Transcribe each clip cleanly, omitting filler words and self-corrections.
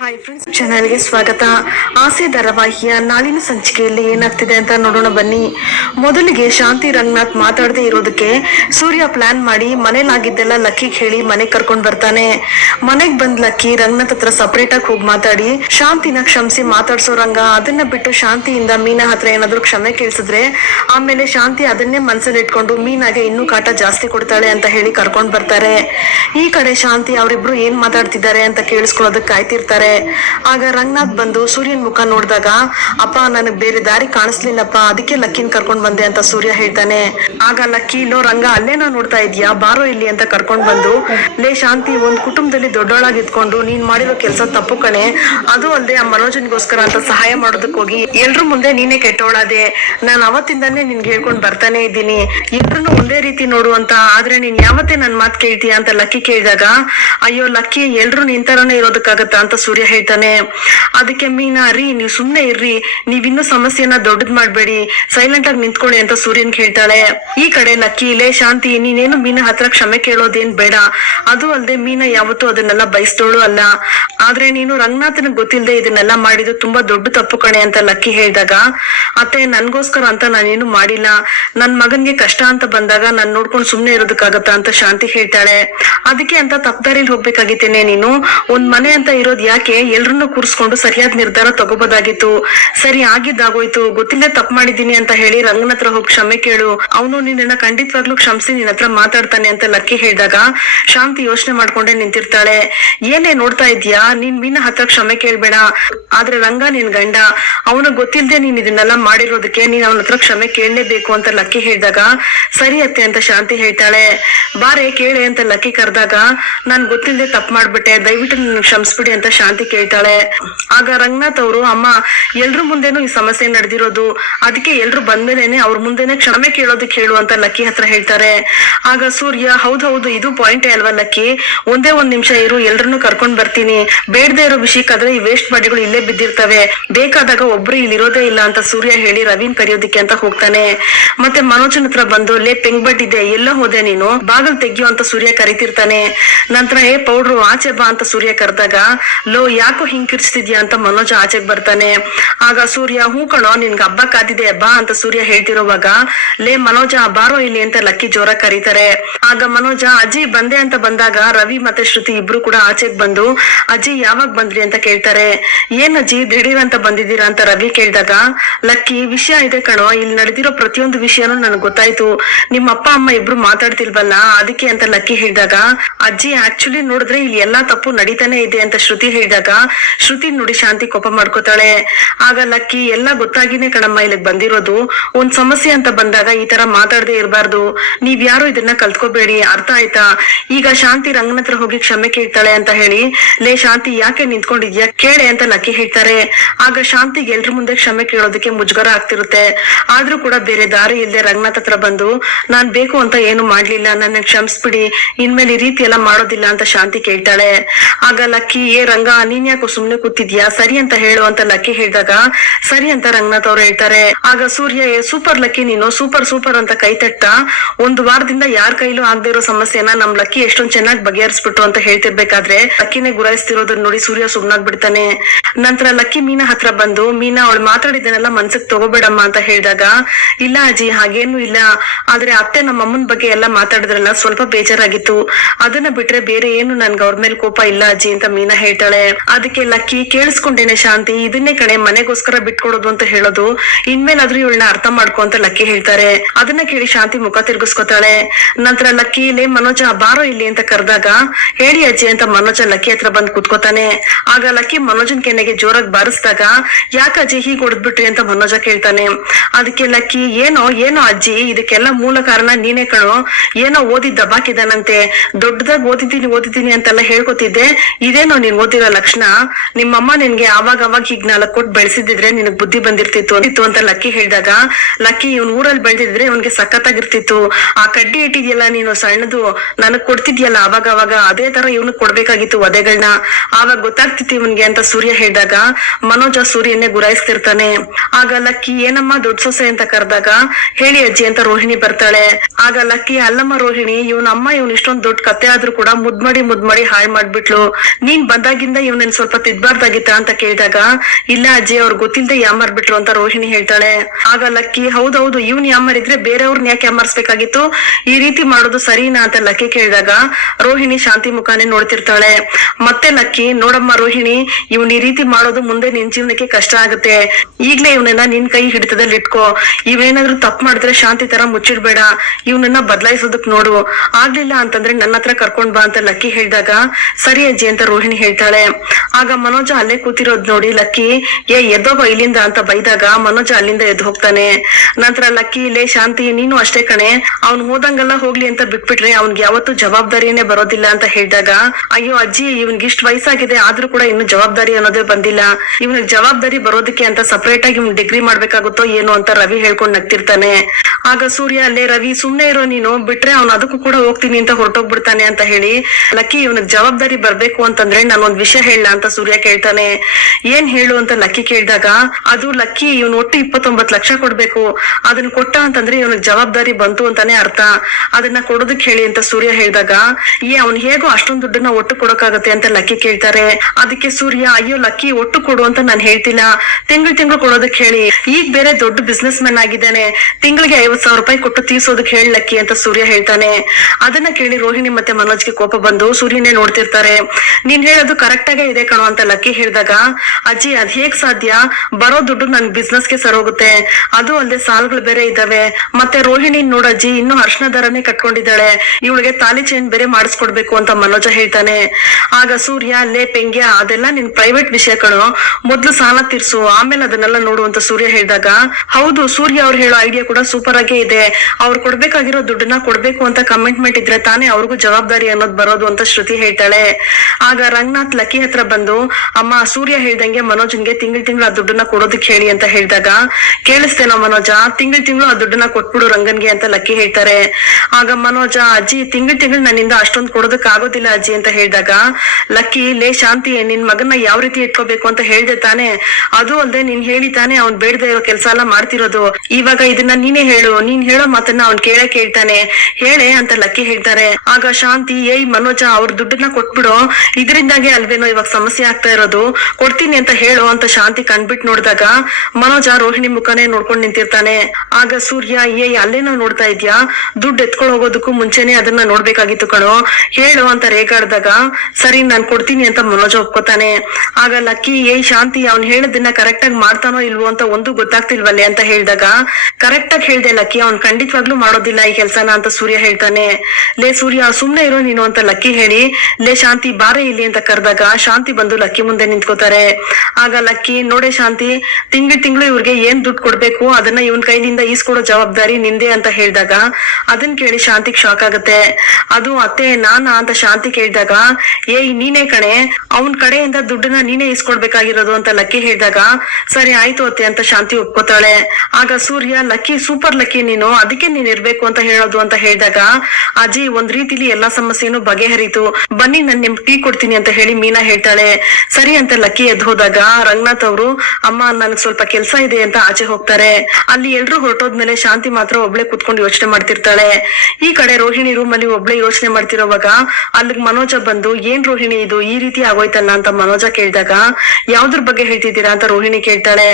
Hi friends, ಚಾನಲ್ಗೆ ಸ್ವಾಗತ. ಆಸೆ ಧಾರಾವಾಹಿಯ ನಾಳಿನ ಸಂಚಿಕೆಯಲ್ಲಿ ಏನಾಗ್ತಿದೆ ಅಂತ ನೋಡೋಣ ಬನ್ನಿ. ಮೊದಲಿಗೆ ಶಾಂತಿ ರಂಗನಾಥ್ ಮಾತಾಡದೆ ಇರೋದಕ್ಕೆ ಸೂರ್ಯ ಪ್ಲಾನ್ ಮಾಡಿ ಮನೇಲಾಗಿದ್ದೆಲ್ಲ ಲಕ್ಕಿಗೆ ಹೇಳಿ ಮನೆಗೆ ಕರ್ಕೊಂಡ್ ಬರ್ತಾನೆ. ಮನೆಗ್ ಬಂದ್ ಲಕ್ಕಿ ರಂಗನಾಥ್ ಹತ್ರ ಸಪರೇಟ್ ಆಗಿ ಹೋಗಿ ಮಾತಾಡಿ ಶಾಂತಿನ ಕ್ಷಮಿಸಿ ಮಾತಾಡ್ಸೋ ರಂಗ. ಅದನ್ನ ಬಿಟ್ಟು ಶಾಂತಿಯಿಂದ ಮೀನಾ ಹತ್ರ ಏನಾದ್ರು ಕ್ಷಮೆ ಕೇಳಿಸಿದ್ರೆ ಆಮೇಲೆ ಶಾಂತಿ ಅದನ್ನೇ ಮನ್ಸಲ್ಲಿ ಇಟ್ಕೊಂಡು ಮೀನಾಗೆ ಇನ್ನೂ ಕಾಟ ಜಾಸ್ತಿ ಕೊಡ್ತಾಳೆ ಅಂತ ಹೇಳಿ ಕರ್ಕೊಂಡ್ ಬರ್ತಾರೆ. ಈ ಕಡೆ ಶಾಂತಿ ಅವರಿಬ್ರು ಏನ್ ಮಾತಾಡ್ತಿದ್ದಾರೆ ಅಂತ ಕೇಳಿಸ್ಕೊಳ್ಳೋದಕ್ಕೆ ಕಾಯ್ತಿರ್ತಾರೆ. ಆಗ ರಂಗನಾಥ್ ಬಂದು ಸೂರ್ಯನ್ ಮುಖ ನೋಡಿದಾಗ, ಅಪ್ಪ ನನಗ್ ಬೇರೆ ದಾರಿ ಕಾಣಿಸ್ಲಿಲ್ಲಪ್ಪ, ಅದಕ್ಕೆ ಲಕ್ಕಿನ್ ಕರ್ಕೊಂಡ್ ಬಂದೆ ಅಂತ ಸೂರ್ಯ ಹೇಳ್ತಾನೆ. ಆಗ ಲಕ್ಕಿ, ಲೋ ರಂಗ ಅಲ್ಲೇನೋ ನೋಡ್ತಾ ಇದ್ಯಾ, ಬಾರೋ ಇಲ್ಲಿ ಅಂತ ಕರ್ಕೊಂಡ್ ಬಂದು, ಲೇ ಶಾಂತಿ, ಒಂದ್ ಕುಟುಂಬದಲ್ಲಿ ದೊಡ್ಡೋಳಾಗಿ ಇದ್ಕೊಂಡು ನೀನ್ ಮಾಡಿರೋ ಕೆಲಸ ತಪ್ಪು ಕಣೆ, ಅದು ಅಲ್ಲದೆ ಆ ಮನೋಜನ್ಗೋಸ್ಕರ ಅಂತ ಸಹಾಯ ಮಾಡೋದಕ್ಕೆ ಹೋಗಿ ಎಲ್ರ ಮುಂದೆ ನೀನೇ ಕೆಟ್ಟೋಳಾದೆ. ನಾನ್ ಅವತ್ತಿಂದಾನೇ ನಿನ್ಗೆ ಹೇಳ್ಕೊಂಡ್ ಬರ್ತಾನೆ ಇದ್ದೀನಿ, ಎಲ್ರನ್ನೂ ಒಂದೇ ರೀತಿ ನೋಡು ಅಂತ. ಆದ್ರೆ ನೀನ್ ಯಾವತ್ತೇ ನನ್ ಮಾತ್ ಕೇಳ್ತೀಯ ಅಂತ ಲಕ್ಕಿ ಕೇಳಿದಾಗ, ಅಯ್ಯೋ ಲಕ್ಕಿ, ಎಲ್ರು ನಿನ್ ತರಾನೇ ಇರೋದಕ್ಕಾಗತ್ತಾ ಅಂತ ಸೂರ್ಯ ಹೇಳ್ತಾನೆ. ಅದಕ್ಕೆ ಮೀನಾ, ರೀ ನೀವ್ ಸುಮ್ನೆ ಇರ್ರಿ, ನೀವಿನ್ನೂ ಸಮಸ್ಯೆನ ದೊಡ್ಡದ್ ಮಾಡ್ಬೇಡಿ, ಸೈಲೆಂಟ್ ಆಗಿ ನಿಂತ್ಕೊಳ್ಳಿ ಅಂತ ಸೂರ್ಯನ್ ಹೇಳ್ತಾಳೆ. ಈ ಕಡೆ ಲಕ್ಕಿ, ಲೇ ಶಾಂತಿ, ನೀನೇನು ಮೀನಾ ಹತ್ರ ಕ್ಷಮೆ ಕೇಳೋದೇನ್ ಬೇಡ, ಅದು ಅಲ್ದೆ ಮೀನಾ ಯಾವತ್ತೂ ಅದನ್ನೆಲ್ಲ ಬಯಸ್ದೋಳು ಅಲ್ಲ, ಆದ್ರೆ ನೀನು ರಂಗನಾಥನ್ ಗೊತ್ತಿಲ್ದೆ ಇದನ್ನೆಲ್ಲ ಮಾಡಿದ್ದು ತುಂಬಾ ದೊಡ್ಡ ತಪ್ಪು ಕಣೆ ಅಂತ ಲಕ್ಕಿ ಹೇಳಿದಾಗ, ಅತ್ತೆ ನನ್ಗೋಸ್ಕರ ಅಂತ ನಾನೇನು ಮಾಡಿಲ್ಲ, ನನ್ ಮಗನ್ಗೆ ಕಷ್ಟ ಅಂತ ಬಂದಾಗ ನಾನ್ ನೋಡ್ಕೊಂಡು ಸುಮ್ನೆ ಇರೋದಕ್ಕಾಗತ್ತಾ ಅಂತ ಶಾಂತಿ ಹೇಳ್ತಾಳೆ. ಅದಕ್ಕೆ ಅಂತ ತಪ್ಪದಾರಿಲಿ ಹೋಗ್ಬೇಕಾಗಿತ್ತೇನೆ ನೀನು, ಒಂದ್ ಮನೆ ಅಂತ ಇರೋದ್ ಯಾಕೆ, ಎಲ್ರನ್ನೂ ಕೂರ್ಸ್ಕೊಂಡು ಸರಿಯಾದ ನಿರ್ಧಾರ ತಗೋಬೋದಾಗಿತ್ತು. ಸರಿ ಆಗಿದ್ದಾಗೋಯ್ತು, ಗೊತ್ತಿಲ್ಲದೆ ತಪ್ಪು ಮಾಡಿದೀನಿ ಅಂತ ಹೇಳಿ ರಂಗನ ಹತ್ರ ಹೋಗಿ ಕ್ಷಮೆ ಕೇಳು, ಅವನು ನಿನ್ನ ಖಂಡಿತವಾಗ್ಲೂ ಕ್ಷಮಿಸಿ ನಿನ್ನ ಹತ್ರ ಮಾತಾಡ್ತಾನೆ ಅಂತ ಲಕ್ಕಿ ಹೇಳಿದಾಗ ಶಾಂತಿ ಯೋಚನೆ ಮಾಡ್ಕೊಂಡೆ ನಿಂತಿರ್ತಾಳೆ. ಏನೇ ನೋಡ್ತಾ ಇದ್ಯಾ, ನೀನ್ ಮೀನ ಹತ್ರ ಕ್ಷಮೆ ಕೇಳ್ಬೇಡ, ಆದ್ರೆ ರಂಗ ನಿನ್ ಗಂಡ, ಅವನು ಗೊತ್ತಿಲ್ದೆ ನೀನ್ ಇದನ್ನೆಲ್ಲ ಮಾಡಿರೋದಕ್ಕೆ ನೀನ್ ಅವನ ಹತ್ರ ಕ್ಷಮೆ ಕೇಳಲೇಬೇಕು ಅಂತ ಲಕ್ಕಿ ಹೇಳಿದಾಗ, ಸರಿ ಅತ್ತೆ ಅಂತ ಶಾಂತಿ ಹೇಳ್ತಾಳೆ. ಬಾರೆ ಕೇಳೆ ಅಂತ ಲಕ್ಕಿ ಕರೆದಾಗ, ನಾನ್ ಗೊತ್ತಿಲ್ದೆ ತಪ್ಪು ಮಾಡ್ಬಿಟ್ಟೆ, ದಯವಿಟ್ಟು ನನ್ ಕ್ಷಮಿಸ್ಬಿಡಿ ಅಂತ ಶಾಂತಿ ಕೇಳ್ತಾಳೆ. ಆಗ ರಂಗನಾಥ್ ಅವರು, ಅಮ್ಮ ಎಲ್ರ ಮುಂದೆನೂ ಈ ಸಮಸ್ಯೆ ನಡೆದಿರೋದು, ಅದಕ್ಕೆ ಎಲ್ರು ಬಂದ್ಮೇಲೆನೆ ಅವ್ರ ಮುಂದೆನೆ ಕ್ಷಮೆ ಕೇಳೋದಕ್ಕೆ ಹೇಳು ಅಂತ ಲಕ್ಕಿ ಹತ್ರ ಹೇಳ್ತಾರೆ. ಆಗ ಸೂರ್ಯ, ಹೌದೌದು ಇದು ಪಾಯಿಂಟೇ ಅಲ್ವಾ ಲಕ್ಕಿ, ಒಂದೇ ಒಂದ್ ನಿಮಿಷ ಇರು, ಎಲ್ರನ್ನೂ ಕರ್ಕೊಂಡ್ ಬರ್ತೀನಿ, ಬೇಡದೆ ಇರೋ ವಿಷಯಕ್ಕಾದ್ರೆ ಈ ವೇಸ್ಟ್ ಬಾಡಿಗಳು ಇಲ್ಲೇ ಬಿದ್ದಿರ್ತವೆ, ಬೇಕಾದಾಗ ಒಬ್ರು ಇಲ್ಲಿ ಇರೋದೇ ಇಲ್ಲ ಅಂತ ಸೂರ್ಯ ಹೇಳಿ ರವಿನ್ ಕರೆಯೋದಿಕ್ಕೆ ಅಂತ ಹೋಗ್ತಾನೆ. ಮತ್ತೆ ಮನೋಜನ್ ಹತ್ರ ಬಂದು, ಲೇ ಪೆಂಗ್ ಬಟ್ ಇದೆ, ಎಲ್ಲ ಹೋದೆ ನೀನು, ಬಾಗಲ್ ತೆಗಿಯೋ ಅಂತ ಸೂರ್ಯ ಕರಿತಿರ್ತಾನೆ. ನಂತರ ಪೌಡ್ರು ಆಚೆ ಬಾ ಅಂತ ಸೂರ್ಯ ಕರೆದಾಗ, ಲೋ ಯಾಕೋ ಹಿಂಗ್ ಕಿರ್ಚ್ತಿದ್ಯಾ ಅಂತ ಮನೋಜ ಆಚೆಗ್ ಬರ್ತಾನೆ. ಆಗ ಸೂರ್ಯ, ಹೂ ಕಣೋ ನಿನ್ಗೆ ಹಬ್ಬ ಕಾದಿದೆ ಬಾ ಅಂತ ಸೂರ್ಯ ಹೇಳ್ತಿರೋವಾಗ, ಲೇ ಮನೋಜ ಬಾರೋ ಇಲ್ಲಿ ಅಂತ ಲಕ್ಕಿ ಜೋರ ಕರೀತಾರೆ. ಆಗ ಮನೋಜ, ಅಜ್ಜಿ ಬಂದೆ ಅಂತ ಬಂದಾಗ ರವಿ ಮತ್ತೆ ಶ್ರುತಿ ಇಬ್ರು ಕೂಡ ಆಚೆಗ್ ಬಂದು, ಅಜ್ಜಿ ಯಾವಾಗ ಬಂದ್ರಿ ಅಂತ ಕೇಳ್ತಾರೆ. ಏನ್ ಅಜ್ಜಿ ದಿಢೀರ್ ಅಂತ ಬಂದಿದ್ದೀರಾ ಅಂತ ರವಿ ಕೇಳಿದಾಗ, ಲಕ್ಕಿ ವಿಷಯ ಇದೆ ಕಣೋ, ಇಲ್ಲಿ ನಡೆದಿರೋ ಪ್ರತಿಯೊಂದು ವಿಷಯನೂ ನನಗೆ ಗೊತ್ತಾಯ್ತು, ನಿಮ್ಮ ಅಪ್ಪ ಅಮ್ಮ ಇಬ್ರು ಮಾತಾಡ್ತಿಲ್ವಲ್ಲ ಅದಕ್ಕೆ ಅಂತ ಲಕ್ಕಿ ಹೇಳಿದಾಗ, ಅಜ್ಜಿ ಆಕ್ಚುಲಿ ನೋಡಿದ್ರೆ ಇಲ್ಲಿ ಎಲ್ಲಾ ತಪ್ಪು ನಡೀತಾನೆ ಇದೆ ಅಂತ ಶ್ರುತಿ ಹೇಳಿದಾಗ, ಶ್ರುತಿ ನೋಡಿ ಶಾಂತಿ ಕೋಪ ಮಾಡ್ಕೋತಾಳೆ. ಆಗ ಲಕ್ಕಿ, ಎಲ್ಲ ಗೊತ್ತಾಗಿನೇ ಕಣಮ್ಮ ಇಲ್ಲಿಗೆ ಬಂದಿರೋದು, ಒಂದ್ ಸಮಸ್ಯೆ ಅಂತ ಬಂದಾಗ ಈ ತರ ಮಾತಾಡದೆ ಇರಬಾರ್ದು, ನೀವ್ ಯಾರು ಇದನ್ನ ಕಲ್ತ್ಕೋಬೇಡಿ, ಅರ್ಥ ಆಯ್ತಾ. ಈಗ ಶಾಂತಿ ರಂಗನ ಹತ್ರ ಹೋಗಿ ಕ್ಷಮೆ ಕೇಳ್ತಾಳೆ ಅಂತ ಹೇಳಿ, ಲೇ ಶಾಂತಿ ಯಾಕೆ ನಿಂತ್ಕೊಂಡಿದ್ಯಾ ಕೇಳೆ ಅಂತ ಲಕ್ಕಿ ಹೇಳ್ತಾರೆ. ಆಗ ಶಾಂತಿಗೆ ಎಲ್ರ ಮುಂದೆ ಕ್ಷಮೆ ಕೇಳೋದಕ್ಕೆ ಮುಜುಗರ ಆಗ್ತಿರುತ್ತೆ. ಆದ್ರೂ ಕೂಡ ಬೇರೆ ದಾರಿ ಇಲ್ಲದೆ ರಂಗನಾಥ್ ಹತ್ರ ಬಂದು, ನಾನ್ ಬೇಕು ಅಂತ ಏನು ಮಾಡ್ಲಿಲ್ಲ, ನನ್ನ ಕ್ಷಮಿಸ್ಬಿಡಿ, ಇನ್ಮೇಲೆ ಈ ರೀತಿ ಎಲ್ಲ ಮಾಡೋದಿಲ್ಲ ಅಂತ ಶಾಂತಿ ಕೇಳ್ತಾಳೆ. ಆಗ ಲಕ್ಕಿ, ರಂಗ ನೀನ್ ಯಾಕೋ ಸುಮ್ನೆ ಕೂತಿದ್ಯಾ, ಸರಿ ಅಂತ ಹೇಳು ಅಂತ ಲಕ್ಕಿ ಹೇಳಿದಾಗ, ಸರಿ ಅಂತ ರಂಗನಾಥ್ ಅವ್ರು ಹೇಳ್ತಾರೆ. ಆಗ ಸೂರ್ಯ, ಸೂಪರ್ ಲಕ್ಕಿ ನೀನು, ಸೂಪರ್ ಸೂಪರ್ ಅಂತ ಕೈ ತಟ್ಟ, ಒಂದು ವಾರದಿಂದ ಯಾರ ಕೈಲೂ ಆಗದೆ ಇರೋ ಸಮಸ್ಯೆನ ನಮ್ ಲಕ್ಕಿ ಎಷ್ಟೊಂದ್ ಚೆನ್ನಾಗಿ ಬಗೆಹರಿಸ್ಬಿಟ್ರು ಅಂತ ಹೇಳ್ತಿರ್ಬೇಕಾದ್ರೆ ಲಕ್ಕಿನೇ ಗುರಾಯಿಸ್ತಿರೋದನ್ನ ನೋಡಿ ಸೂರ್ಯ ಸುಮ್ನಾಗ್ಬಿಡ್ತಾನೆ. ನಂತರ ಲಕ್ಕಿ ಮೀನಾ ಹತ್ರ ಬಂದು, ಮೀನಾ ಅವಳು ಮಾತಾಡಿದನ್ನೆಲ್ಲ ಮನ್ಸಕ್ ತಗೋಬೇಡಮ್ಮ ಅಂತ ಹೇಳಿದಾಗ, ಇಲ್ಲ ಅಜ್ಜಿ ಹಾಗೇನು ಇಲ್ಲ, ಆದ್ರೆ ಅತ್ತೆ ನಮ್ಮ ಅಮ್ಮನ ಬಗ್ಗೆ ಎಲ್ಲ ಮಾತಾಡಿದ್ರಲ್ಲ ಸ್ವಲ್ಪ ಬೇಜಾರಾಗಿತ್ತು, ಅದನ್ನ ಬಿಟ್ರೆ ಬೇರೆ ಏನು ನನ್ಗೆ ಅವ್ರ ಮೇಲೆ ಕೋಪ ಇಲ್ಲ ಅಜ್ಜಿ ಅಂತ ಮೀನಾ ಹೇಳ್ತಾಳೆ. ಅದಕ್ಕೆ ಲಕ್ಕಿ, ಕೇಳಿಸ್ಕೊಂಡೇನೆ ಶಾಂತಿ, ಇದನ್ನೇ ಕಣೆ ಮನೆಗೋಸ್ಕರ ಬಿಟ್ಕೊಡೋದು ಅಂತ ಹೇಳೋದು, ಇನ್ಮೇಲಾದ್ರೂ ಇವಳನ್ನ ಅರ್ಥ ಮಾಡ್ಕೊ ಅಂತ ಲಕ್ಕಿ ಹೇಳ್ತಾರೆ. ಅದನ್ನ ಕೇಳಿ ಶಾಂತಿ ಮುಖ ತಿರ್ಗಿಸ್ಕೊತಾಳೆ. ನಂತರ ಲಕ್ಕಿ, ಲೇ ಮನೋಜ ಬಾರೋ ಇಲ್ಲಿ ಅಂತ ಕರೆದಾಗ, ಹೇಳಿ ಅಜ್ಜಿ ಅಂತ ಮನೋಜ ಲಕ್ಕಿ ಹತ್ರ ಬಂದ್ ಕುತ್ಕೋತಾನೆ. ಆಗ ಲಕ್ಕಿ ಮನೋಜನ್ ಕೆನ್ನೆಗೆ ಜೋರಾಗಿ ಬಾರಿಸಿದಾಗ, ಯಾಕ ಅಜ್ಜಿ ಹೀಗ್ ಹೊಡೆದ್ಬಿಟ್ರಿ ಅಂತ ಮನೋಜ ಕೇಳ್ತಾನೆ. ಅದಕ್ಕೆ ಲಕ್ಕಿ, ಏನೋ ಏನೋ ಅಜ್ಜಿ, ಇದಕ್ಕೆಲ್ಲ ಮೂಲ ಕಾರಣ ನೀನೇ ಕಣೋ, ಏನೋ ಓದಿದ್ ದಬಾಕಿದಾನಂತೆ, ದೊಡ್ಡದಾಗಿ ಓದಿದ್ದೀನಿ ಅಂತೆಲ್ಲ ಹೇಳ್ಕೊತಿದ್ದೆ, ಇದೇನೋ ನೀನ್ ಓದಿರೋ ಲಕ್ಷಣ, ನಿಮ್ಮಮ್ಮ ನಿನ್ಗೆ ಅವಾಗ ಹೀಗ್ 4 ಕೊಟ್ಟು ಬೆಳೆಸಿದ್ರೆ ನಿನಗ್ ಬುದ್ಧಿ ಬಂದಿರ್ತಿತ್ತು ಅಂತ ಲಕ್ಕಿ ಹೇಳಿದಾಗ, ಲಕ್ಕಿ ಇವ್ನ ಊರಲ್ಲಿ ಬೆಳೆದಿದ್ರೆ ಇವ್ನಿಗೆ ಸಖತ್ತಾಗಿರ್ತಿತ್ತು, ಆ ಕಡ್ಡಿ ಇಟ್ಟಿದ್ಯಲ್ಲ ನೀನು ಸಣ್ಣದು ನನಗ್ ಕೊಡ್ತಿದ್ಯಲ್ಲ ಅವಾಗ ಅದೇ ತರ ಇವ್ನಿಗೆ ಕೊಡ್ಬೇಕಾಗಿತ್ತು ವಧೆಗಳನ್ನ, ಆವಾಗ ಗೊತ್ತಾಗ್ತಿತ್ತು ಇವನ್ಗೆ ಅಂತ ಸೂರ್ಯ ಹೇಳಿದಾಗ ಮನೋಜ ಸೂರ್ಯನ್ನೇ ಗುರಾಯಿಸ್ತಿರ್ತಾನೆ. ಆಗ ಲಕ್ಕಿ ಏನಮ್ಮ ದೊಡ್ಡ ಸೊಸೆ ಅಂತ ಕರೆದಾಗ ಹೇಳಿ ಅಜ್ಜಿ ಅಂತ ರೋಹಿಣಿ ಬರ್ತಾಳೆ. ಆಗ ಲಕ್ಕಿ ಅಲ್ಲಮ್ಮ ರೋಹಿಣಿ, ಇವನ ಅಮ್ಮ ಇವ್ನ ಇಷ್ಟೊಂದ್ ದೊಡ್ಡ ಕತೆ ಆದ್ರೂ ಕೂಡ ಮುದ್ ಮಾಡಿ ಹಾಳ್ ಮಾಡ್ಬಿಟ್ಲು. ನೀನ್ ಬಂದಾಗಿಂದ ಇವ್ನ ಸ್ವಲ್ಪ ತಿದ್ಬಾರ್ದಾಗಿತ್ತ ಅಂತ ಕೇಳಿದಾಗ ಇಲ್ಲ ಅಜ್ಜಿ ಅವ್ರು ಗೊತ್ತಿಲ್ದೆ ಯಾಮಾರ್ಬಿಟ್ರು ಅಂತ ರೋಹಿಣಿ ಹೇಳ್ತಾಳೆ. ಆಗ ಲಕ್ಕಿ ಹೌದೌದು, ಇವ್ನ್ ಯಾಮಾರಿದ್ರೆ ಬೇರೆಯವ್ರನ್ನ ಯಾಕೆ ಯಾಮಾರ್ಸ್ಬೇಕಾಗಿತ್ತು, ಈ ರೀತಿ ಮಾಡೋದು ಸರಿನಾ ಅಂತ ಲಕ್ಕಿ ಕೇಳಿದಾಗ ರೋಹಿಣಿ ಶಾಂತಿ ಮುಖಾನೇ ನೋಡ್ತಿರ್ತಾಳೆ. ಮತ್ತೆ ಲಕ್ಕಿ ನೋಡಮ್ಮ ರೋಹಿಣಿ, ಇವ್ನ್ ಈ ರೀತಿ ಮಾಡೋದು ಮುಂದೆ ನಿನ್ ಜೀವನಕ್ಕೆ ಕಷ್ಟ ಆಗುತ್ತೆ. ಈಗ್ಲೇ ಇವನನ್ನ ನಿನ್ ಕೈ ಹಿಡಿತದಲ್ಲಿ ಇಟ್ಕೋ. ಇವೇನಾದ್ರೂ ತಪ್ಪು ಮಾಡಿದ್ರೆ ಶಾಂತಿ ತರ ಮುಚ್ಚಿಡ್ಬೇಡ, ಇವನನ್ನ ಬದಲಾಯಿಸೋದಕ್ ನೋಡು. ಆಗ್ಲಿಲ್ಲ ಅಂತಂದ್ರೆ ನನ್ನ ಹತ್ರ ಕರ್ಕೊಂಡ್ ಬಾ ಅಂತ ಲಕ್ಕಿ ಹೇಳಿದಾಗ ಸರಿ ಅಜ್ಜಿ ಅಂತ ರೋಹಿಣಿ ಹೇಳ್ತಾಳೆ. ಆಗ ಮನೋಜ ಅಲ್ಲೇ ಕೂತಿರೋದ್ ನೋಡಿ ಲಕ್ಕಿ ಎದ್ದೋಗ ಇಲ್ಲಿಂದ ಅಂತ ಬೈದಾಗ ಮನೋಜ ಅಲ್ಲಿಂದ ಎದ್ದು ಹೋಗ್ತಾನೆ. ನಂತರ ಲಕ್ಕಿ ಇಲ್ಲೇ ಶಾಂತಿ ನೀನು ಅಷ್ಟೇ ಕಣೆ, ಅವ್ನ್ ಹೋದಂಗೆಲ್ಲ ಹೋಗ್ಲಿ ಅಂತ ಬಿಟ್ಬಿಟ್ರೆ ಅವ್ನ್ಗೆ ಯಾವತ್ತೂ ಜವಾಬ್ದಾರಿನೇ ಬರೋದಿಲ್ಲ ಅಂತ ಹೇಳಿದಾಗ ಅಯ್ಯೋ ಅಜ್ಜಿ ಇವ್ನ್ಗೆ ಇಷ್ಟ ವಯಸ್ಸಾಗಿದೆ ಆದ್ರೂ ಕೂಡ ಇನ್ನು ಜವಾಬ್ದಾರಿ ಅನ್ನೋದೇ ಬಂದಿಲ್ಲ, ಇವ್ನಿಗೆ ಜವಾಬ್ದಾರಿ ಬರೋದಕ್ಕೆ ಅಂತ ಸಪರೇಟ್ ಆಗಿ ಇವ್ನ್ ಡಿಗ್ರಿ ಮಾಡ್ಬೇಕಾಗುತ್ತೋ ಏನೋ ಅಂತ ರವಿ ಹೇಳ್ಕೊಂಡ್ ನಗ್ತಿರ್ತಾನೆ. ಆಗ ಸೂರ್ಯ ಅಲ್ಲೇ ರವಿ ಸುಮ್ನೆ ಇರೋ ನೀನು, ಬಿಟ್ರೆ ಅವ್ನು ಅದಕ್ಕೂ ಕೂಡ ಹೋಗ್ತೀನಿ ಅಂತ ಹೊರಟೋಗ್ಬಿಡ್ತಾನೆ ಅಂತ ಹೇಳಿ ಲಕ್ಕಿ ಇವ್ನಿಗೆ ಜವಾಬ್ದಾರಿ ಬರ್ಬೇಕು ಅಂತಂದ್ರೆ ನಾನು ಒಂದ್ ವಿಷಯ ಹೇಳ ಅಂತ ಸೂರ್ಯ ಕೇಳ್ತಾನೆ. ಏನ್ ಹೇಳು ಅಂತ ಲಕ್ಕಿ ಕೇಳಿದಾಗ ಅದು ಲಕ್ಕಿ ಇವ್ನು ಒಟ್ಟು 29 ಲಕ್ಷ ಕೊಡ್ಬೇಕು, ಅದನ್ನ ಕೊಟ್ಟ ಅಂತಂದ್ರೆ ಇವ್ನಿಗೆ ಜವಾಬ್ದಾರಿ ಬಂತು ಅಂತಾನೆ ಅರ್ಥ, ಅದನ್ನ ಕೊಡೋದಕ್ ಹೇಳಿ ಅಂತ ಸೂರ್ಯ ಹೇಳಿದಾಗ ಅವ್ನ್ ಹೇಗೋ ಅಷ್ಟೊಂದ್ ದುಡ್ಡನ್ನ ಒಟ್ಟು ಕೊಡೋಕಾಗತ್ತೆ ಅಂತ ಲಕ್ಕಿ ಕೇಳ್ತಾರೆ. ಅದಕ್ಕೆ ಸೂರ್ಯ ಅಯ್ಯೋ ಲಕ್ಕಿ ಒಟ್ಟು ಕೊಡು ಅಂತ ನಾನ್ ಹೇಳ್ತಿಲ್ಲ, ತಿಂಗಳು ಕೊಡೋದಕ್ ಹೇಳಿ, ಈಗ ಬೇರೆ ದೊಡ್ಡ ಬಿಸ್ನೆಸ್ ಮ್ಯಾನ್ ಆಗಿದ್ದಾನೆ, ತಿಂಗಳಿಗೆ 50,000 ರೂಪಾಯಿ ಕೊಟ್ಟು ತೀರ್ಸೋದಕ್ ಹೇಳಿ ಲಕ್ಕಿ ಅಂತ ಸೂರ್ಯ ಹೇಳ್ತಾನೆ. ಅದನ್ನ ಕೇಳಿ ರೋಹಿಣಿ ಮತ್ತೆ ಮನೋಜ್ಗೆ ಕೋಪ ಬಂದು ಸೂರ್ಯನೇ ನೋಡ್ತಿರ್ತಾರೆ. ನೀನ್ ಹೇಳೋದು ಕರೆಕ್ಟ್ ಆಗೇ ಇದೆ ಕಣೋ ಅಂತ ಲಕ್ಕಿ ಹೇಳಿದಾಗ ಅಜ್ಜಿ ಅದ್ ಹೇಗ್ ಸಾಧ್ಯ, ಬರೋ ದುಡ್ಡು ನನ್ ಬಿಸ್ನೆಸ್ಗೆ ಸರೋಗುತ್ತೆ, ಅದು ಅಲ್ಲದೆ ಸಾಲಗಳು ಬೇರೆ ಇದಾವೆ, ಮತ್ತೆ ರೋಹಿಣಿ ನೋಡಜ್ಜಿ ಇನ್ನು ಅರ್ಶನ ದಾರನೇ ಕಟ್ಕೊಂಡಿದ್ದಾಳೆ, ಇವಳಿಗೆ ತಾಲಿ ಚೈನ್ ಬೇರೆ ಮಾಡಿಸ್ಕೊಡ್ಬೇಕು ಅಂತ ಮನೋಜ ಹೇಳ್ತಾನೆ. ಆಗ ಸೂರ್ಯ ಅಲ್ಲೇ ಪೆಂಗ್ಯ ಅದೆಲ್ಲ ನಿನ್ ಪ್ರೈವೇಟ್ ವಿಷಯ ಕಣೋ, ಮೊದ್ಲು ಸಾಲ ತೀರ್ಸು ಆಮೇಲೆ ಅದನ್ನೆಲ್ಲ ನೋಡು ಅಂತ ಸೂರ್ಯ ಹೇಳಿದಾಗ ಹೌದು ಸೂರ್ಯ ಅವ್ರು ಹೇಳೋ ಐಡಿಯಾ ಕೂಡ ಸೂಪರ್ ಆಗೇ ಇದೆ, ಅವ್ರು ಕೊಡ್ಬೇಕಾಗಿರೋ ದುಡ್ಡನ್ನ ಕೊಡ್ಬೇಕು ಅಂತ ಕಮಿಟ್ಮೆಂಟ್ ಇದ್ರೆ ತಾನೇ ಅವ್ರಿಗೂ ಜವಾಬ್ದಾರಿ ಅನ್ನೋದು ಬರೋದು ಅಂತ ಶ್ರುತಿ ಹೇಳ್ತಾಳೆ. ಆಗ ರಂಗನಾಥ್ ಲಕ್ಕಿ ಹತ್ರ ಬಂದು ಅಮ್ಮ ಸೂರ್ಯ ಹೇಳ್ದಂಗೆ ಮನೋಜನ್ಗೆ ತಿಂಗಳು ಆ ದುಡ್ಡನ್ನ ಕೊಡೋದಕ್ಕೆ ಹೇಳಿ ಅಂತ ಹೇಳಿದಾಗ ಕೇಳಿಸ್ತೇನೋ ಮನೋಜ, ತಿಂಗಳು ಆ ದುಡ್ಡನ್ನ ಕೊಟ್ಬಿಡು ರಂಗನ್ಗೆ ಅಂತ ಲಕ್ಕಿ ಹೇಳ್ತಾರೆ. ಆಗ ಮನೋಜ ಅಜ್ಜಿ ತಿಂಗಳು ನನ್ನಿಂದ ಅಷ್ಟೊಂದು ಕೊಡೋದಕ್ ಆಗೋದಿಲ್ಲ ಅಜ್ಜಿ ಅಂತ ಹೇಳಿದಾಗ ಲಕ್ಕಿ ಲೇ ಶಾಂತಿ ನಿನ್ ಮಗನ್ನ ಯಾವ ರೀತಿ ಇಟ್ಕೋಬೇಕು ಅಂತ ಹೇಳ್ದೆ ತಾನೆ, ಅದು ಅಲ್ದೆ ನೀನ್ ಹೇಳಿ ತಾನೆ ಅವ್ನ್ ಬೇಡದೆ ಇರೋ ಕೆಲ್ಸ ಎಲ್ಲ ಮಾಡ್ತಿರೋದು, ಇವಾಗ ಇದನ್ನ ನೀನೇ ಹೇಳು, ನೀನ್ ಹೇಳೋ ಮಾತನ್ನ ಅವ್ನ್ ಕೇಳ್ತಾನೆ ಹೇಳೆ ಅಂತ ಲಕ್ಕಿ ಹೇಳ್ತಾರೆ. ಆಗ ಶಾಂತಿ ಮನೋಜ ಅವ್ರ ದುಡ್ಡನ್ನ ಕೊಟ್ಬಿಡು, ಇದರಿಂದಾಗೆ ಅಲ್ವೇನೋ ಇವಾಗ ಸಮಸ್ಯೆ ಆಗ್ತಾ ಇರೋದು, ಕೊಡ್ತೀನಿ ಅಂತ ಹೇಳು ಅಂತ ಶಾಂತಿ ಕಣ್ಬಿಟ್ ನೋಡಿದಾಗ ಮನೋಜ ರೋಹಿಣಿ ಮುಖನೇ ನೋಡ್ಕೊಂಡ್ ನಿಂತಿರ್ತಾನೆ. ಆಗ ಸೂರ್ಯ ಅಲ್ಲೇನೋ ನೋಡ್ತಾ ಇದ್ಯಾ, ದುಡ್ಡು ಎತ್ಕೊಂಡ್ ಹೋಗೋದಕ್ಕೂ ಮುಂಚೆನೆ ಅದನ್ನ ನೋಡ್ಬೇಕಾಗಿತ್ತು ಕಣೋ, ಹೇಳು ಅಂತ ರೇಗಾಡ್ದಾಗ ಸರಿ ನಾನ್ ಕೊಡ್ತೀನಿ ಅಂತ ಮನೋಜ ಒಪ್ಕೋತಾನೆ. ಆಗ ಲಕ್ಕಿ ಶಾಂತಿ ಅವ್ನ್ ಹೇಳೋದನ್ನ ಕರೆಕ್ಟ್ ಆಗಿ ಮಾಡ್ತಾನೋ ಇಲ್ವೋ ಅಂತ ಒಂದು ಗೊತ್ತಾಗ್ತಿಲ್ವಲ್ಲೇ ಅಂತ ಹೇಳಿದಾಗ ಕರೆಕ್ಟ್ ಆಗಿ ಹೇಳ್ದೆ ಲಕ್ಕಿ, ಅವ್ನ್ ಖಂಡಿತವಾಗ್ಲೂ ಮಾಡೋದಿಲ್ಲ ಈ ಕೆಲ್ಸನ ಅಂತ ಸೂರ್ಯ ಹೇಳ್ತಾನೆ. ಲೇ ಸೂರ್ಯ ಸುಮ್ನೆ ಇರೋ ನೀನು ಅಂತ ಲಕ್ಕಿ ಹೇಳಿ ಲೇ ಶಾಂತಿ ಬಾರೆ ಇಲ್ಲಿ ಅಂತ ಕರೆದಾಗ ಶಾಂತಿ ಬಂದು ಲಕ್ಕಿ ಮುಂದೆ ನಿಂತ್ಕೋತಾರೆ. ಆಗ ಲಕ್ಕಿ ನೋಡೆ ಶಾಂತಿ ತಿಂಗಳು ಇವ್ರಿಗೆ ಏನ್ ದುಡ್ಡು ಕೊಡ್ಬೇಕು ಅದನ್ನ ಇವನ್ ಕೈಲಿಂದ ಈಸ್ಕೊಡೋ ಜವಾಬ್ದಾರಿ ನಿಂದೆ ಅಂತ ಹೇಳಿದಾಗ ಅದನ್ ಕೇಳಿ ಶಾಂತಿಗ್ ಶಾಕ್ ಆಗುತ್ತೆ. ಅದು ಅತ್ತೆ ನಾನಾ ಅಂತ ಶಾಂತಿ ಕೇಳಿದಾಗ ನೀನೇ ಕಣೆ, ಅವನ್ ಕಡೆಯಿಂದ ದುಡ್ಡನ್ನ ನೀನೇ ಈಸ್ಕೊಡ್ಬೇಕಾಗಿರೋದು ಅಂತ ಲಕ್ಕಿ ಹೇಳಿದಾಗ ಸರಿ ಆಯ್ತು ಅತ್ತೆ ಅಂತ ಶಾಂತಿ ಒಪ್ಕೋತಾಳೆ. ಆಗ ಸೂರ್ಯ ಲಕ್ಕಿ ಸೂಪರ್ ಲಕ್ಕಿ ನೀನು, ಅದಕ್ಕೆ ನೀನ್ ಇರ್ಬೇಕು ಅಂತ ಹೇಳೋದು ಅಂತ ಹೇಳಿದಾಗ ಅಜ್ಜಿ ಒಂದ್ ರೀತಿಲಿ ಎಲ್ಲಾ ಸಮಸ್ಯೆನೂ ಬಗೆಹರಿತು, ಬನ್ನಿ ನಾನ್ ನಿಮ್ಗೆ ಟೀ ಕೊಡ್ತೀನಿ ಅಂತ ಹೇಳಿ ಮೀನಾ ಹೇಳ್ತಾಳೆ. ಸರಿ ಅಂತ ಲಕ್ಕಿ ಎದ್ದು ಹೋದಾಗ ರಂಗನಾಥ್ ಅವರು ಅಮ್ಮ ನನ್ಗ್ ಸ್ವಲ್ಪ ಕೆಲ್ಸ ಇದೆ ಅಂತ ಆಚೆ ಹೋಗ್ತಾರೆ. ಅಲ್ಲಿ ಎಲ್ರು ಹೊರಟೋದ್ಮೇಲೆ ಶಾಂತಿ ಮಾತ್ರ ಒಬ್ಳೆ ಕುತ್ಕೊಂಡು ಯೋಚನೆ ಮಾಡ್ತಿರ್ತಾಳೆ. ಈ ಕಡೆ ರೋಹಿಣಿ ರೂಮ್ ಅಲ್ಲಿ ಒಬ್ಳೆ ಯೋಚನೆ ಮಾಡ್ತಿರೋವಾಗ ಅಲ್ಲಿಗ್ ಮನೋಜ ಬಂದು ಏನ್ ರೋಹಿಣಿ ಇದು ಈ ರೀತಿ ಆಗೋಯ್ತಲ್ಲ ಅಂತ ಮನೋಜ ಕೇಳಿದಾಗ ಯಾವ್ದ್ರ ಬಗ್ಗೆ ಹೇಳ್ತಿದ್ದೀರಾ ಅಂತ ರೋಹಿಣಿ ಕೇಳ್ತಾಳೆ.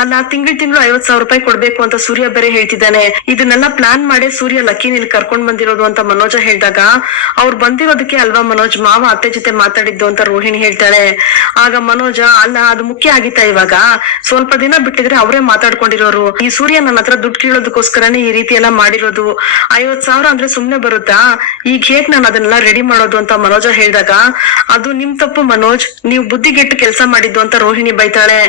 ಅಲ್ಲ ತಿಂಗಳು 50,000 ರೂಪಾಯಿ ಕೊಡ್ಬೇಕು ಅಂತ ಸೂರ್ಯ ಬೇರೆ ಹೇಳ್ತಿದ್ದಾನೆ, ಇದನ್ನೆಲ್ಲ ಪ್ಲಾನ್ ಮಾಡಿ ಸೂರ್ಯ ಲಕ್ಕಿ ಇಲ್ಲಿ ಕರ್ಕೊಂಡ್ ಬಂದಿರೋದು ಅಂತ ಮನೋಜ ಹೇಳಿದಾಗ ಅವ್ರು ಬಂದಿರೋದಕ್ಕೆ ಅಲ್ವಾ ಮನೋಜ್ ಮಾವ ಅತ್ತೆ ಜೊತೆ ಮಾತಾಡಿದ್ದು ಅಂತ ರೋಹಿಣಿ ಹೇಳ್ತಾಳೆ. ಆಗ ಮನೋಜ ಅಲ್ಲ ಅದು ಮುಖ್ಯ ಆಗಿತ್ತಾ, ಇವಾಗ ಸ್ವಲ್ಪ ದಿನ ಬಿಟ್ಟಿದ್ರೆ ಅವರೇ ಮಾತಾಡ್ಕೊಂಡಿರೋರು, ಈ ಸೂರ್ಯ ನನ್ನ ಹತ್ರ ದುಡ್ಡು ಕೇಳೋದಕ್ಕೋಸ್ಕರನೇ ಈ ರೀತಿ ಎಲ್ಲ ಮಾಡಿರೋದು, 50,000 ಅಂದ್ರೆ ಸುಮ್ನೆ ಬರುತ್ತಾ, ಈಗ ಹೇಗ್ ನಾನು ಅದನ್ನೆಲ್ಲ ರೆಡಿ ಮಾಡೋದು ಅಂತ ಮನೋಜ ಹೇಳಿದಾಗ ಅದು ನಿಮ್ ತಪ್ಪು ಮನೋಜ್, ನೀವು ಬುದ್ಧಿಗೆಟ್ಟು ಕೆಲಸ ಮಾಡಿದ್ದು ಅಂತ ರೋಹಿಣಿ ಬೈತಾಳೆ.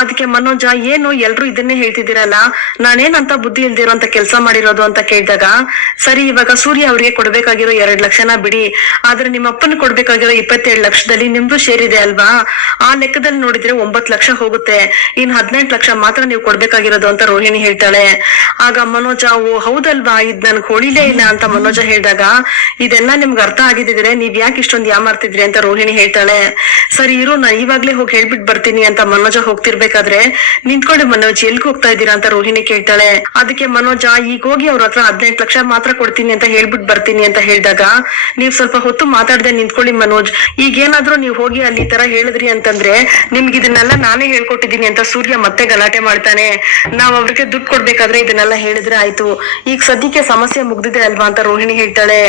ಅದಕ್ಕೆ ಮನೋಜ ಏನು ಎಲ್ರು ಇದನ್ನೇ ಹೇಳ್ತಿದ್ದೀರಲ್ಲ, ನಾನೇನಂತ ಬುದ್ಧಿ ಇಲ್ದಿರೋ ಅಂತ ಕೆಲಸ ಮಾಡಿರೋದು ಅಂತ ಕೇಳಿದಾಗ ಸರಿ ಇವಾಗ ಸೂರ್ಯ ಅವ್ರಿಗೆ ಕೊಡ್ಬೇಕಾಗಿರೋ 2 ಲಕ್ಷನ ಬಿಡಿ, ಆದ್ರೆ ನಿಮ್ಮ ಅಪ್ಪನ ಕೊಡ್ಬೇಕಾಗಿರೋ 27 ಲಕ್ಷದಲ್ಲಿ ನಿಮ್ದು ಶೇರ್ ಇದೆ ಅಲ್ವಾ, ಆ ಆ ಲೆಕ್ಕದಲ್ಲಿ ನೋಡಿದ್ರೆ 9 ಲಕ್ಷ ಹೋಗುತ್ತೆ, ಇನ್ 18 ಲಕ್ಷ ಮಾತ್ರ ನೀವು ಕೊಡ್ಬೇಕಾಗಿರೋದು ಅಂತ ರೋಹಿಣಿ ಹೇಳ್ತಾಳೆ. ಆಗ ಮನೋಜ ಓ ಹೌದಲ್ವಾ, ಇದ್ ನನ್ಗೆ ಹೊಳಿಲೇ ಇಲ್ಲ ಅಂತ ಮನೋಜ ಹೇಳಿದಾಗ, ಇದೆಲ್ಲ ನಿಮ್ಗೆ ಅರ್ಥ ಆಗಿದ್ರೆ ನೀವ್ ಯಾಕೆ ಇಷ್ಟೊಂದು ಯಾಮಾರ್ತಿದ್ರಿ ಅಂತ ರೋಹಿಣಿ ಹೇಳ್ತಾಳೆ. ಸರಿ ಇರು, ನಾ ಇವಾಗ್ಲೇ ಹೋಗಿ ಹೇಳ್ಬಿಟ್ ಬರ್ತೀನಿ ಅಂತ ಮನೋಜ ಹೋಗ್ತಿರ್ಬೇಕಾದ್ರೆ, ನಿಂತ್ಕೊಳ್ಳಿ ಮನೋಜ್ ಎಲ್ಗ್ ಹೋಗ್ತಾ ಇದ್ದೀರಾ ಅಂತ ರೋಹಿಣಿ ಕೇಳ್ತಾಳೆ. ಅದಕ್ಕೆ ಮನೋಜ ಈಗ ಹೋಗಿ ಅವ್ರ ಹತ್ರ 18 ಲಕ್ಷ ಮಾತ್ರ ಕೊಡ್ತೀನಿ ಅಂತ ಹೇಳ್ಬಿಟ್ ಬರ್ತೀನಿ ಅಂತ ಹೇಳಿದಾಗ, ನೀವ್ ಸ್ವಲ್ಪ ಹೊತ್ತು ಮಾತಾಡ್ದೆ ನಿಂತ್ಕೊಳ್ಳಿ ಮನೋಜ್, ಈಗ ಏನಾದ್ರೂ ನೀವ್ ಹೋಗಿ ಅಲ್ಲಿ ತರ ಹೇಳಿದ್ರಿ ಅಂತಂದ್ರೆ ನಿಮ್ಗೆ ಇದನ್ನೆಲ್ಲ ನಾನೇ ಹೇಳ್ಕೊಟ್ಟಿದೀನಿ ಅಂತ ಸೂರ್ಯ ಮತ್ತೆ ಗಲಾಟೆ ಮಾಡ್ತಾನೆ. ನಾವ್ ಅವ್ರಿಗೆ ದುಡ್ಡು ಕೊಡ್ಬೇಕಾದ್ರೆ ಇದನ್ನೆಲ್ಲ ಹೇಳಿದ್ರೆ ಆಯ್ತು, ಈಗ ಸದ್ಯಕ್ಕೆ ಸಮಸ್ಯೆ ಮುಗ್ದಿದೆ ಅಲ್ವಾ ಅಂತ ರೋಹಿಣಿ ಹೇಳ್ತಾಳೆ.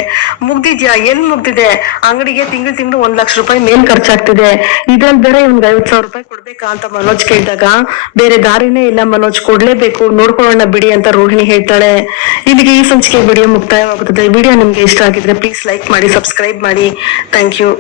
ಮುಗ್ದಿದ್ಯಾ, ಎಲ್ ಮುಗ್ದಿದೆ, ಅಂಗಡಿಗೆ ತಿಂಗಳು 1 ಲಕ್ಷ ರೂಪಾಯಿ ಮೇಲ್ ಖರ್ಚಾಗ್ತಿದೆ, ಇದ್ರಲ್ಲಿ ಬೇರೆ ಇವ್ನಿಗೆ 50,000 ರೂಪಾಯಿ ಕೊಡ್ಬೇಕಾ ಅಂತ ಮನೋಜ್ ಕೇಳಿದಾಗ, ಬೇರೆ ದಾರಿನೇ ಇಲ್ಲ ಮನೋಜ್, ಕೊಡ್ಲೇಬೇಕು, ನೋಡ್ಕೊಳ್ಳೋಣ ಬಿಡಿ ಅಂತ ರೋಹಿಣಿ ಹೇಳ್ತಾಳೆ. ಇಲ್ಲಿಗೆ ಈ ಸಂಚಿಕೆ ವಿಡಿಯೋ ಮುಕ್ತಾಯವಾಗುತ್ತದೆ. ವಿಡಿಯೋ ನಿಮ್ಗೆ ಇಷ್ಟ ಆಗಿದ್ರೆ ಪ್ಲೀಸ್ ಲೈಕ್ ಮಾಡಿ, ಸಬ್ಸ್ಕ್ರೈಬ್ ಮಾಡಿ. Thank you.